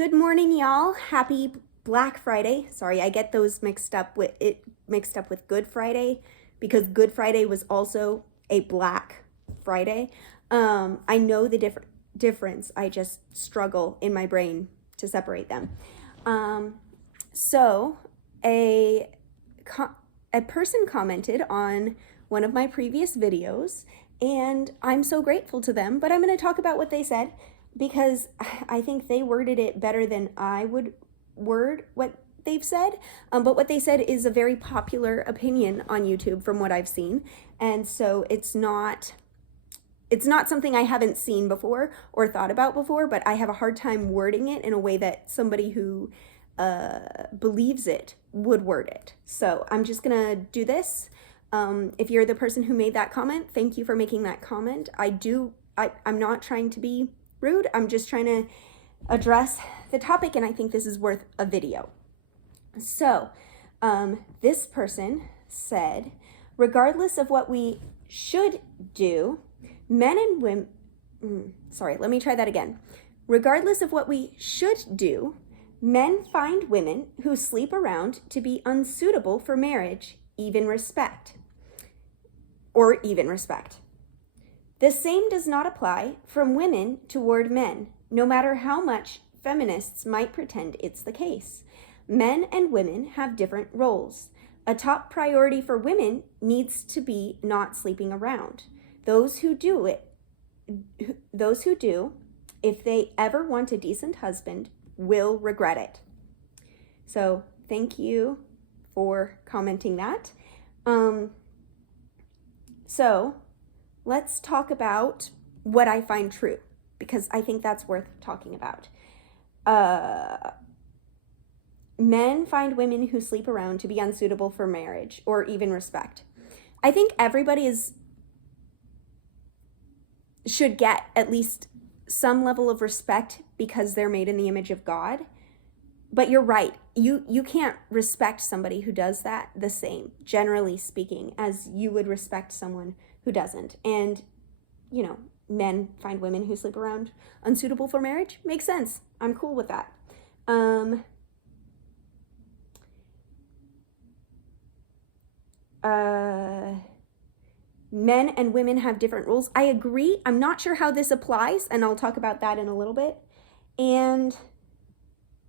Good morning, y'all. Happy Black Friday. Sorry, I get those mixed up with Good Friday because Good Friday was also a Black Friday. I know the difference. I just struggle in my brain to separate them. So a person commented on one of my previous videos, and I'm so grateful to them, but I'm going to talk about what they said because I think they worded it better than I would word what they've said. But what they said is a very popular opinion on YouTube from what I've seen. And so it's not something I haven't seen before or thought about before, but I have a hard time wording it in a way that somebody who believes it would word it. So I'm just gonna do this. If you're the person who made that comment, thank you for making that comment. I'm not trying to be rude. I'm just trying to address the topic, and I think this is worth a video. So this person said, regardless of what we should do, men and women, let me try that again. Regardless of what we should do, men find women who sleep around to be unsuitable for marriage, even respect. The same does not apply from women toward men, no matter how much feminists might pretend it's the case. Men and women have different roles. A top priority for women needs to be not sleeping around. Those who do, if they ever want a decent husband, will regret it. So thank you for commenting that. So let's talk about what I find true, because I think that's worth talking about. Men find women who sleep around to be unsuitable for marriage or even respect. I think everybody should get at least some level of respect because they're made in the image of God. But you're right. You can't respect somebody who does that the same, generally speaking, as you would respect someone who doesn't. And, men find women who sleep around unsuitable for marriage. Makes sense. I'm cool with that. Men and women have different roles. I agree. I'm not sure how this applies, and I'll talk about that in a little bit. And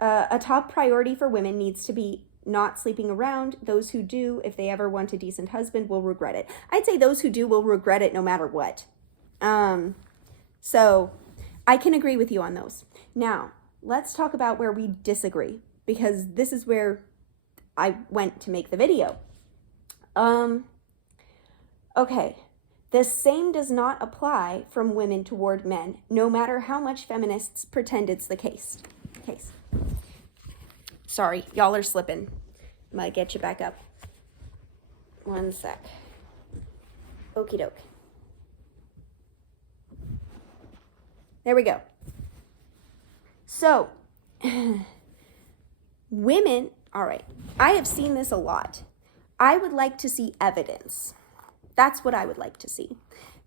a top priority for women needs to be not sleeping around. Those who do, if they ever want a decent husband, will regret it. I'd say those who do will regret it no matter what. So I can agree with you on those. Now, let's talk about where we disagree, because this is where I went to make the video. Okay. The same does not apply from women toward men, no matter how much feminists pretend it's the case. Sorry, y'all are slipping. I'm gonna get you back up. One sec. Okie doke. There we go. So, women, all right, I have seen this a lot. I would like to see evidence. That's what I would like to see.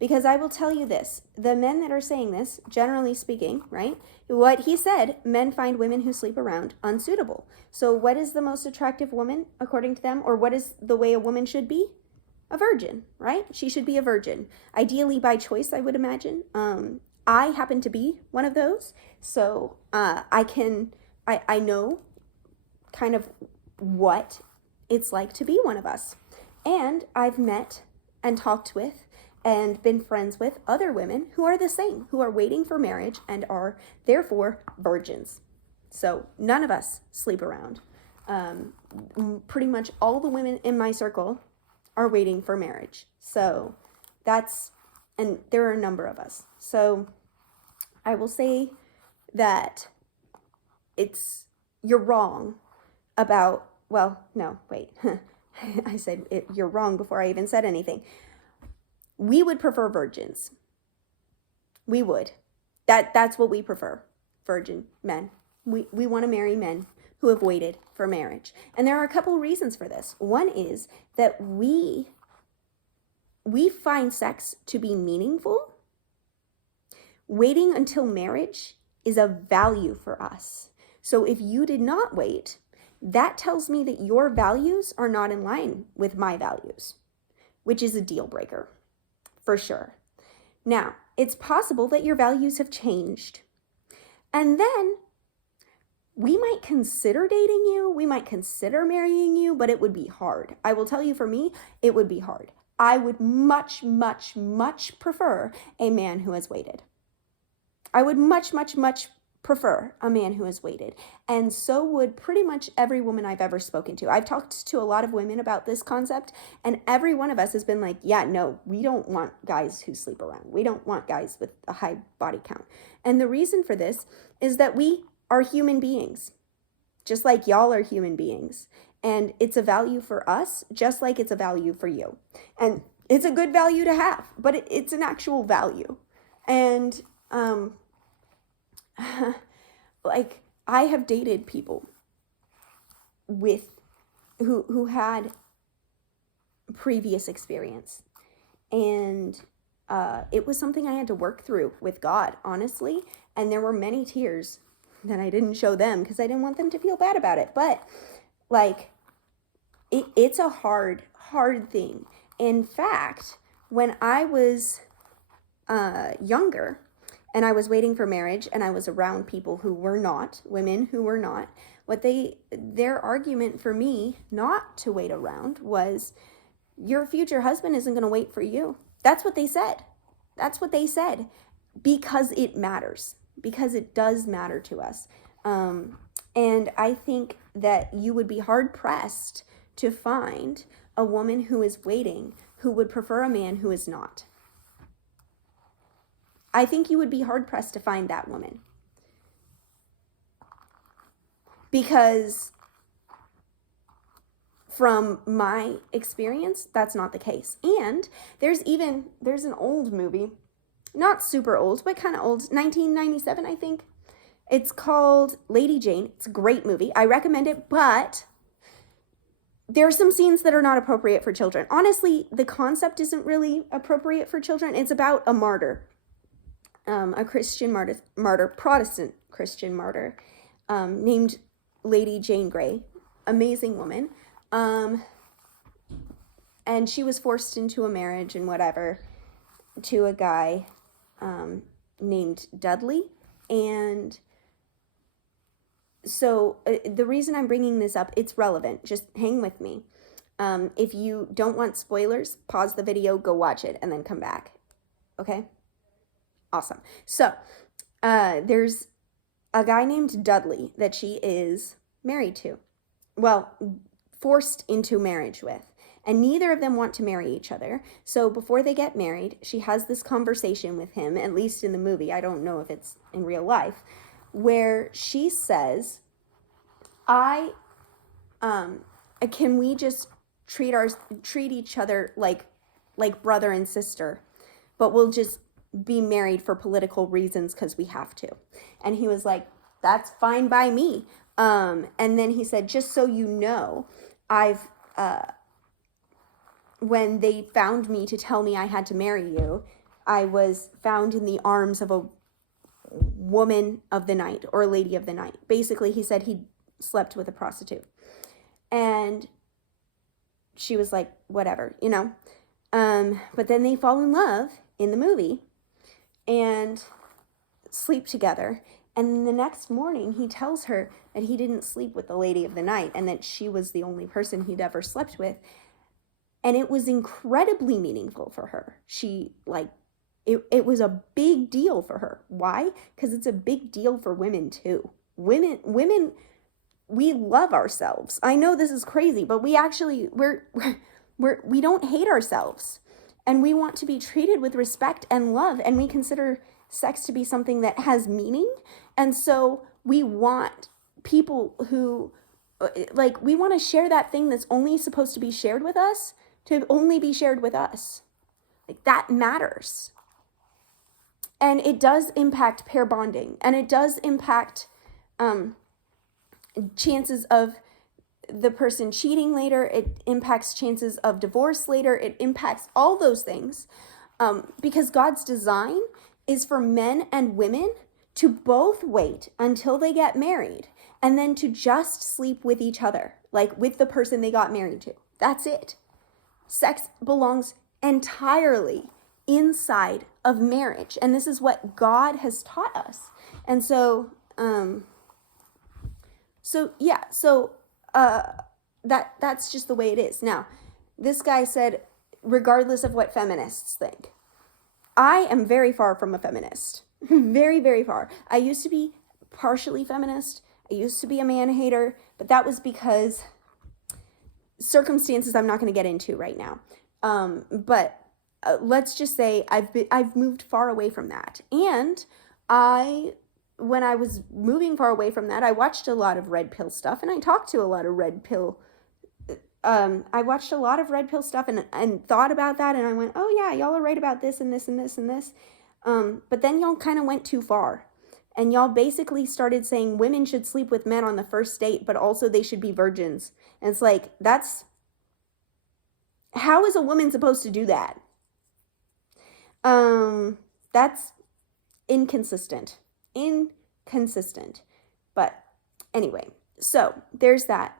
Because I will tell you this, the men that are saying this, generally speaking, right? What he said, men find women who sleep around unsuitable. So what is the most attractive woman, according to them? Or what is the way a woman should be? A virgin, right? She should be a virgin. Ideally by choice, I would imagine. I happen to be one of those. So I know kind of what it's like to be one of us. And I've met and talked with and been friends with other women who are the same, who are waiting for marriage and are therefore virgins. So none of us sleep around. Pretty much all the women in my circle are waiting for marriage. So and there are a number of us. So I will say that you're wrong about, I said you're wrong before I even said anything. We would prefer virgins. We would. That's what we prefer, virgin men. We want to marry men who have waited for marriage. And there are a couple reasons for this. One is that we find sex to be meaningful. Waiting until marriage is a value for us. So if you did not wait, that tells me that your values are not in line with my values, which is a deal breaker for sure. Now, it's possible that your values have changed. And then we might consider dating you, we might consider marrying you, but it would be hard. I will tell you, for me, it would be hard. I would much, much, much prefer a man who has waited. I would much, much, much prefer a man who has waited. And so would pretty much every woman I've ever spoken to. I've talked to a lot of women about this concept, and every one of us has been like, yeah, no, we don't want guys who sleep around. We don't want guys with a high body count. And the reason for this is that we are human beings, just like y'all are human beings. And it's a value for us, just like it's a value for you. And it's a good value to have, but it's an actual value. And like, I have dated people with who had previous experience, and it was something I had to work through with God, honestly. And there were many tears that I didn't show them because I didn't want them to feel bad about it. But like, it's a hard thing. In fact, when I was younger and I was waiting for marriage and I was around people who were not, women who were not, their argument for me not to wait around was, your future husband isn't going to wait for you. That's what they said. That's what they said, because it matters, because it does matter to us. And I think that you would be hard pressed to find a woman who is waiting who would prefer a man who is not. I think you would be hard pressed to find that woman, because from my experience, that's not the case. And there's an old movie, not super old, but kind of old, 1997, I think. It's called Lady Jane. It's a great movie. I recommend it, but there are some scenes that are not appropriate for children. Honestly, the concept isn't really appropriate for children. It's about a martyr, a Christian martyr, Protestant Christian martyr, named Lady Jane Grey. Amazing woman. And she was forced into a marriage and whatever to a guy named Dudley. And so the reason I'm bringing this up, it's relevant. Just hang with me. If you don't want spoilers, pause the video, go watch it, and then come back. Okay? Awesome. So there's a guy named Dudley that she is married to. Well, forced into marriage with. And neither of them want to marry each other. So before they get married, she has this conversation with him, at least in the movie. I don't know if it's in real life, where she says, can we just treat each other like brother and sister, but we'll just be married for political reasons because we have to. And he was like, that's fine by me. And then he said, just so you know, when they found me to tell me I had to marry you, I was found in the arms of a woman of the night, or a lady of the night. Basically, he said he slept with a prostitute. And she was like, whatever, you know. But then they fall in love in the movie and sleep together. And the next morning, he tells her that he didn't sleep with the lady of the night and that she was the only person he'd ever slept with. And it was incredibly meaningful for her. It was a big deal for her. Why? Because it's a big deal for women too. Women, we love ourselves. I know this is crazy, but we don't hate ourselves. And we want to be treated with respect and love. And we consider sex to be something that has meaning. And so we want people who, we want to share that thing that's only supposed to be shared with us to only be shared with us. That matters. And it does impact pair bonding. And it does impact chances of the person cheating later. It impacts chances of divorce later. It impacts all those things. Because God's design is for men and women to both wait until they get married and then to just sleep with each other, like with the person they got married to. That's it. Sex belongs entirely inside of marriage. And this is what God has taught us. And so, that's just the way it is. Now, this guy said, regardless of what feminists think, I am very far from a feminist. Very, very far. I used to be partially feminist. I used to be a man hater, but that was because circumstances I'm not going to get into right now. But let's just say I've moved far away from that. And when I was moving far away from that, I watched a lot of red pill stuff, and I talked to a lot of red pill. I watched a lot of red pill stuff and thought about that, and I went, oh yeah, y'all are right about this and this and this and this. But then y'all kind of went too far. And y'all basically started saying women should sleep with men on the first date, but also they should be virgins. And it's like, how is a woman supposed to do that? That's inconsistent. But anyway, so there's that.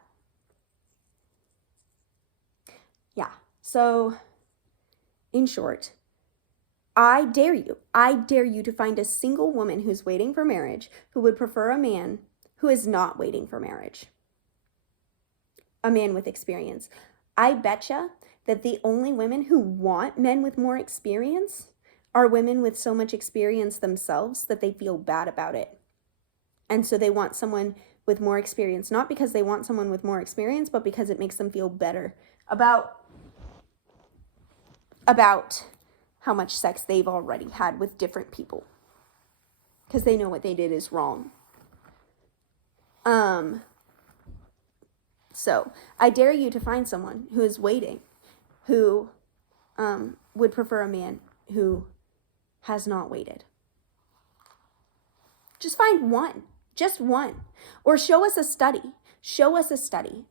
Yeah. So in short, I dare you to find a single woman who's waiting for marriage who would prefer a man who is not waiting for marriage. A man with experience. I betcha that the only women who want men with more experience are women with so much experience themselves that they feel bad about it. And so they want someone with more experience, not because they want someone with more experience, but because it makes them feel better about how much sex they've already had with different people, because they know what they did is wrong. So I dare you to find someone who is waiting, who would prefer a man who has not waited. Just find one, just one, or show us a study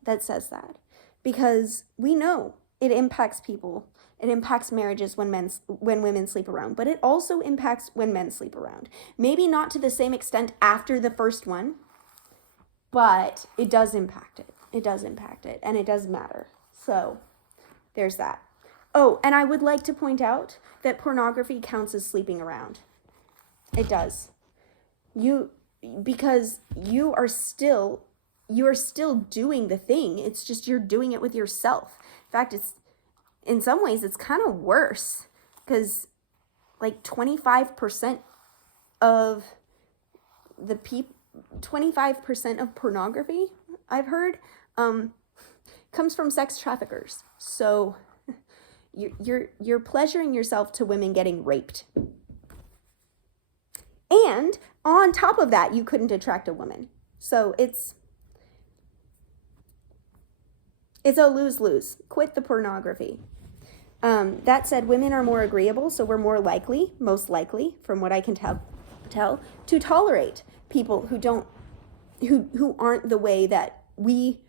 that says that, because we know it impacts people. It impacts marriages when women sleep around, but it also impacts when men sleep around. Maybe not to the same extent after the first one, but it does impact it. It does impact it, and it does matter. So there's that. Oh, and I would like to point out that pornography counts as sleeping around. It does. Because you are still doing the thing. It's just you're doing it with yourself. In fact, in some ways, it's kind of worse, because like 25% of 25% of pornography, I've heard, comes from sex traffickers. So you're pleasuring yourself to women getting raped. And on top of that, you couldn't attract a woman. So it's a lose-lose. Quit the pornography. That said, women are more agreeable, so we're more likely, most likely, from what I can tell, to tolerate people who aren't the way that we,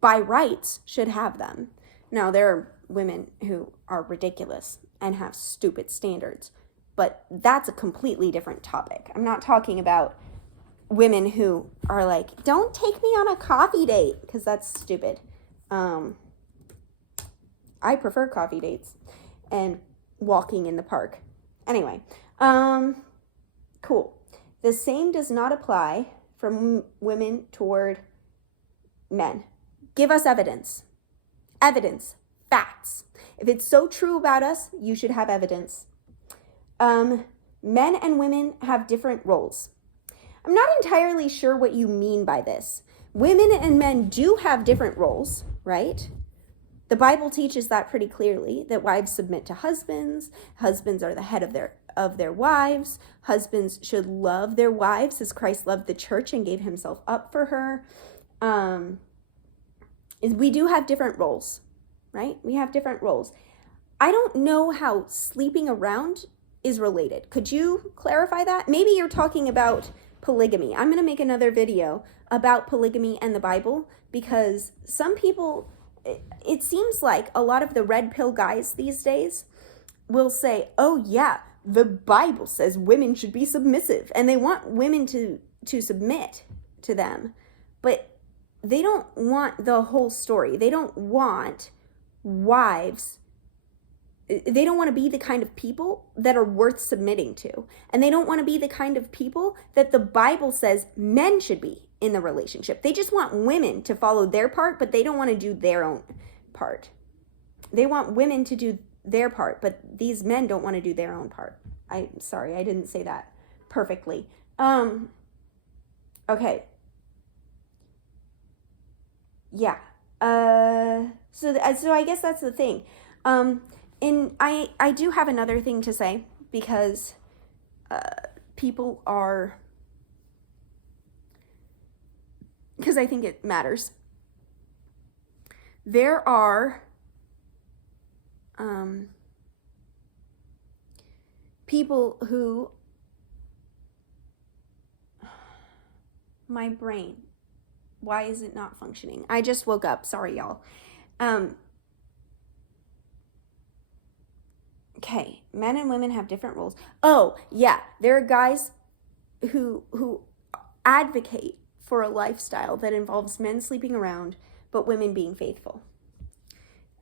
by rights, should have them. Now, there are women who are ridiculous and have stupid standards, but that's a completely different topic. I'm not talking about women who are like, don't take me on a coffee date, because that's stupid. I prefer coffee dates and walking in the park. Anyway, cool. The same does not apply from women toward men. Give us evidence. Evidence. Facts. If it's so true about us, you should have evidence. Men and women have different roles. I'm not entirely sure what you mean by this. Women and men do have different roles, right? The Bible teaches that pretty clearly, that wives submit to husbands. Husbands are the head of their wives. Husbands should love their wives as Christ loved the church and gave himself up for her. We do have different roles, right? We have different roles. I don't know how sleeping around is related. Could you clarify that? Maybe you're talking about polygamy. I'm going to make another video about polygamy and the Bible, because some people, it seems like a lot of the red pill guys these days will say, oh yeah, the Bible says women should be submissive, and they want women to submit to them, but they don't want the whole story. They don't want wives. They don't want to be the kind of people that are worth submitting to. And they don't want to be the kind of people that the Bible says men should be in the relationship. They just want women to follow their part, but they don't want to do their own part. They want women to do their part, but these men don't want to do their own part. I'm sorry, I didn't say that perfectly. Okay. Yeah. So I guess that's the thing. And I do have another thing to say, because people are, because I think it matters. There are people who, my brain, why is it not functioning? I just woke up, sorry y'all. Okay, men and women have different roles. Oh, yeah, there are guys who advocate for a lifestyle that involves men sleeping around, but women being faithful.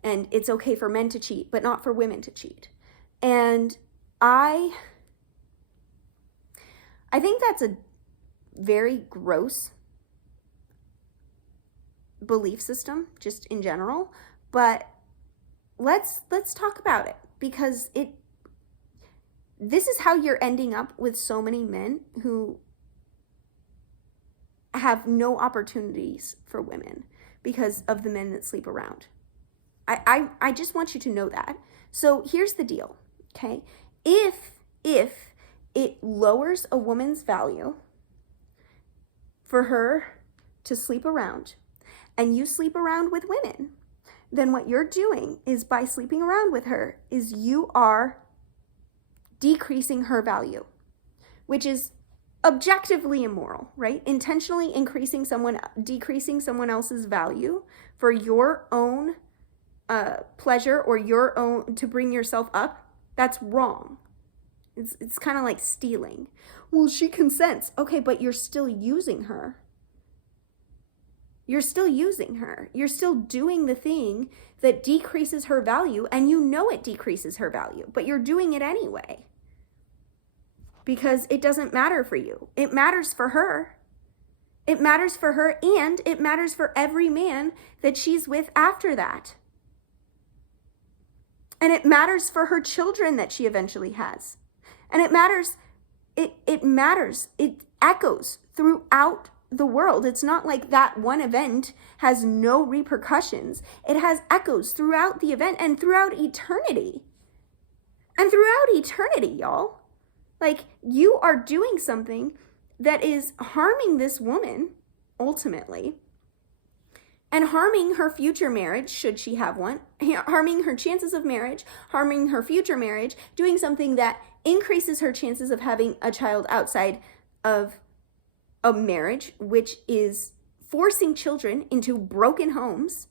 And it's okay for men to cheat, but not for women to cheat. And I think that's a very gross belief system, just in general. But let's talk about it, because this is how you're ending up with so many men who have no opportunities for women because of the men that sleep around. I just want you to know that. So here's the deal, okay? If it lowers a woman's value for her to sleep around, and you sleep around with women, then what you're doing is, by sleeping around with her, is you are decreasing her value, which is objectively immoral, right? Intentionally decreasing someone else's value for your own pleasure, or your own, to bring yourself up, that's wrong. It's kind of like stealing. Well, she consents. Okay, but you're still using her. You're still using her. You're still doing the thing that decreases her value, and you know it decreases her value, but you're doing it anyway. Because it doesn't matter for you. It matters for her. It matters for her, and it matters for every man that she's with after that. And it matters for her children that she eventually has. And it matters. It matters. It echoes throughout the world. It's not like that one event has no repercussions. It has echoes throughout the event and throughout eternity. And throughout eternity, y'all. Like, you are doing something that is harming this woman, ultimately, and harming her future marriage, should she have one, harming her chances of marriage, harming her future marriage, doing something that increases her chances of having a child outside of a marriage, which is forcing children into broken homes.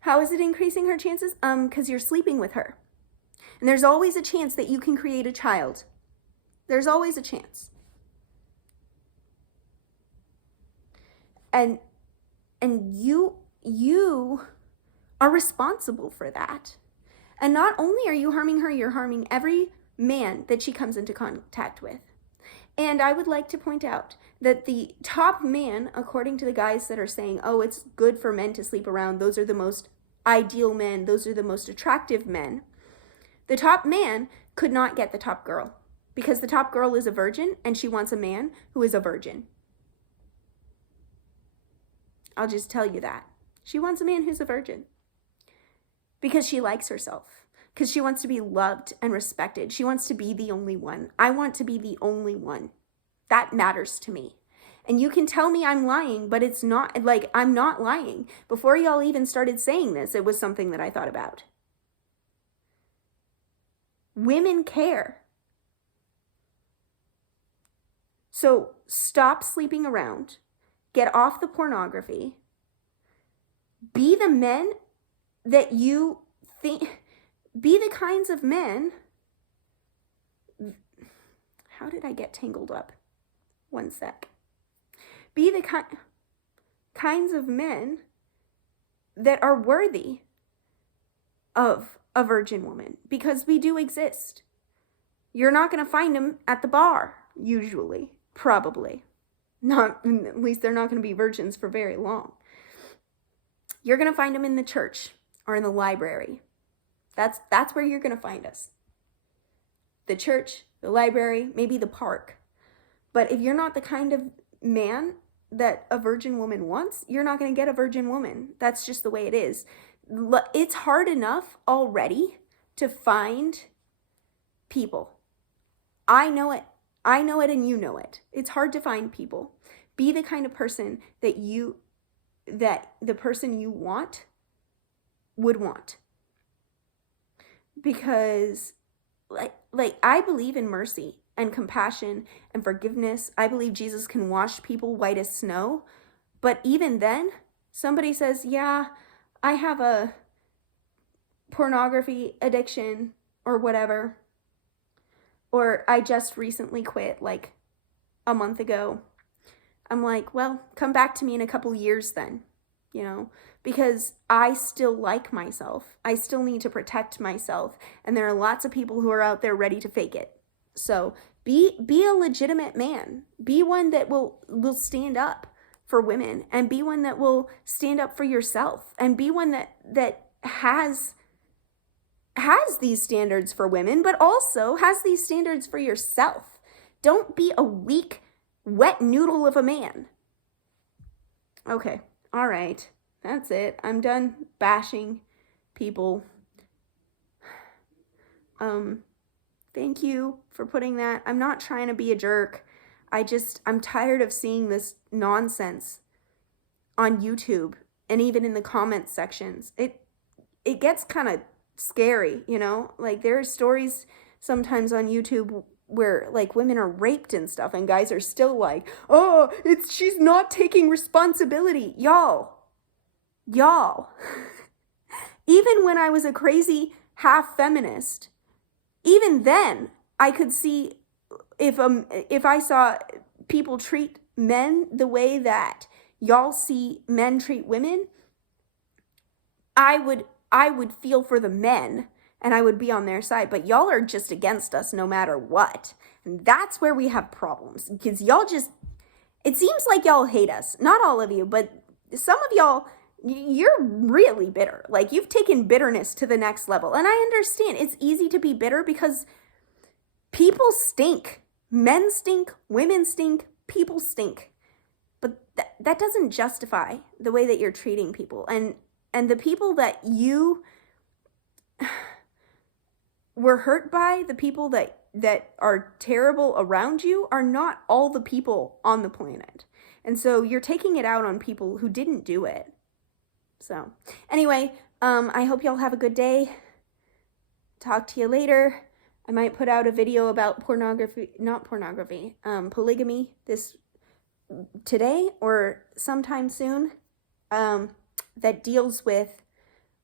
How is it increasing her chances? Because you're sleeping with her. And there's always a chance that you can create a child. There's always a chance. And you are responsible for that. And not only are you harming her, you're harming every man that she comes into contact with. And I would like to point out that the top man, according to the guys that are saying, oh, it's good for men to sleep around, those are the most ideal men, those are the most attractive men, the top man could not get the top girl, because the top girl is a virgin and she wants a man who is a virgin. I'll just tell you that. She wants a man who's a virgin because she likes herself, because she wants to be loved and respected. She wants to be the only one. I want to be the only one. That matters to me. And you can tell me I'm lying, but it's not, like, I'm not lying. Before y'all even started saying this, it was something that I thought about. Women care. So stop sleeping around. Get off the pornography. Be the men that you think, be the kinds of men How did I get tangled up? One sec. Be the kinds of men that are worthy of a virgin woman, because we do exist. You're not going to find them at the bar, usually, probably. Not, at least they're not going to be virgins for very long. You're going to find them in the church or in the library. That's where you're going to find us. The church, the library, maybe the park. But if you're not the kind of man that a virgin woman wants, you're not going to get a virgin woman. That's just the way it is. It's hard enough already to find people. I know it. I know it and you know it. It's hard to find people. Be the kind of person that the person you want would want. Because like I believe in mercy and compassion and forgiveness. I believe Jesus can wash people white as snow. But even then, somebody says, yeah, I have a pornography addiction or whatever. Or I just recently quit like a month ago. I'm like, well, come back to me in a couple years then, because I still like myself. I still need to protect myself. And there are lots of people who are out there ready to fake it. So be a legitimate man. Be one that will stand up for women, and be one that will stand up for yourself, and be one that has these standards for women, but also has these standards for yourself. Don't be a weak, wet noodle of a man. Okay, all right, that's it. I'm done bashing people. Thank you for putting that. I'm not trying to be a jerk. I'm tired of seeing this nonsense on YouTube and even in the comments sections. It gets kind of scary, like there are stories sometimes on YouTube where like women are raped and stuff, and guys are still like, oh, she's not taking responsibility. Y'all, even when I was a crazy half feminist, even then I could see if I saw people treat men the way that y'all see men treat women, I would feel for the men and I would be on their side, but y'all are just against us no matter what. And that's where we have problems, because y'all it seems like y'all hate us. Not all of you, but some of y'all, you're really bitter. Like you've taken bitterness to the next level. And I understand it's easy to be bitter because people stink. Men stink, women stink, people stink. But that doesn't justify the way that you're treating people. And the people that you were hurt by, the people that are terrible around you, are not all the people on the planet. And so you're taking it out on people who didn't do it. So anyway, I hope y'all have a good day. Talk to you later. I might put out a video about polygamy today or sometime soon, that deals with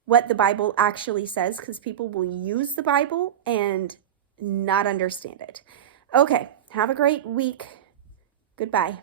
what the Bible actually says, because people will use the Bible and not understand it. Okay, have a great week. Goodbye.